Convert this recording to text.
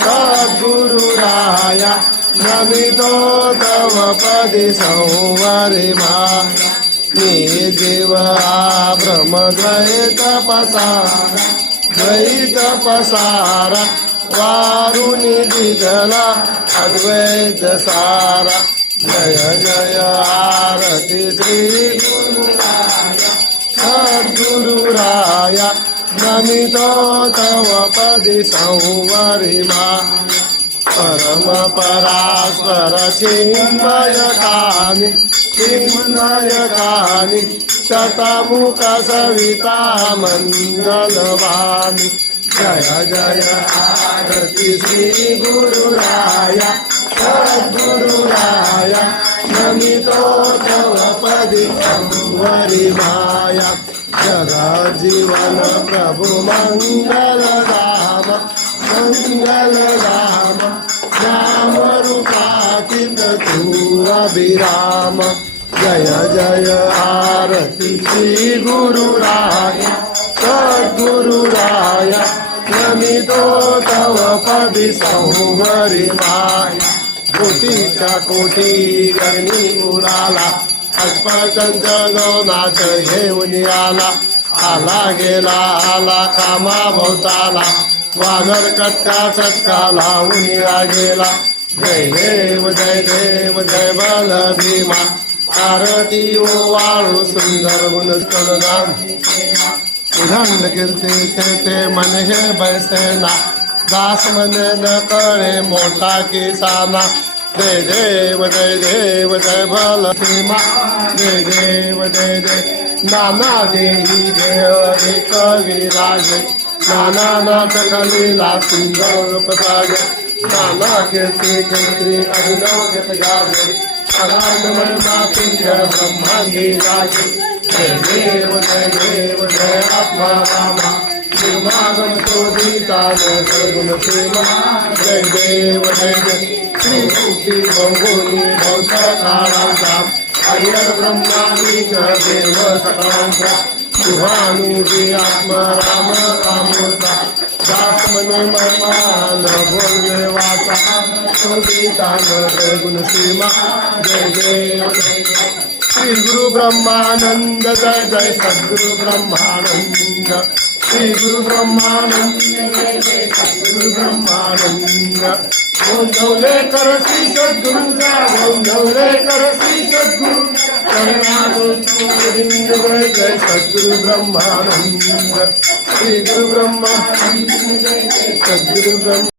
सद्गुरुराया नमितो तव पदी संवरिमा मी जीवा ब्रह्मद्वैत पसारा द्वैत पसारा वारुणी दिदला अद्वैत सारा जय जय आरती श्री गुरुराया सद्गुरुराया नमितो तव पदी संवरिमा परम परास्पर चिन्मयकामि चिन्मयकामि शतमुख सविता मंगलवाणी जय जय आरती श्री गुरुराया सद्गुरुराया नमितो तव पदी संवरिमाया जगा जीवन प्रभु मंगल राम मंगल राम राम रूपातीत तू अभिराम जय जय आरती श्री गुरुराया सद्गुरुराया नमितो तव पदी संवरिमाया कोटीच्या कोटी गणी उडाला अस्पृश्यांचा नाच घेऊन आला गेला आला कामा भोवताला वाघर कटका चटका लावून गेला जय देव जय देव जय बल भीमा आरती ओ वाळू सुंदर गुणस्तन नाम उदंड कीर्ती ते मन हे बैसेना दास मन न कळे मोठा किसाना जय देव जय देव जय बल भीमा जय देव जय देव नाना देही देव कविराजे नाना नाटक लीला सुंदर रूप साजे नाना कीर्ती कीर्ती अभिनव गीत गाजे अगाध महिमा तुझ्य ब्रह्मांडी राजे जय देव जय आत्मा रामा निर्मागम शोधितान सर्गुण सीमा जय देव श्री मुक्ती भवभूमी भवसारांचा हरिहर ब्रह्मादिक देव सकाळांचा शुभानुजी आत्मा राम कामोचा दास मने मान बोलवे वाचा शोधितान सर्गुण सीमा जय देव श्री गुरु ब्रह्मानंद जय जय सद्गुरु ब्रह्मानंद श्री गुरु ब्रह्मानंद सद्गुरु ब्रह्मानंद गोंधवले कर श्री सद्गुरुचा गोंधवले कर श्री सद्गुरु जय सद्गुरु ब्रह्मानंद श्री गुरु ब्रह्मानंद सद्गुरु ब्रह्म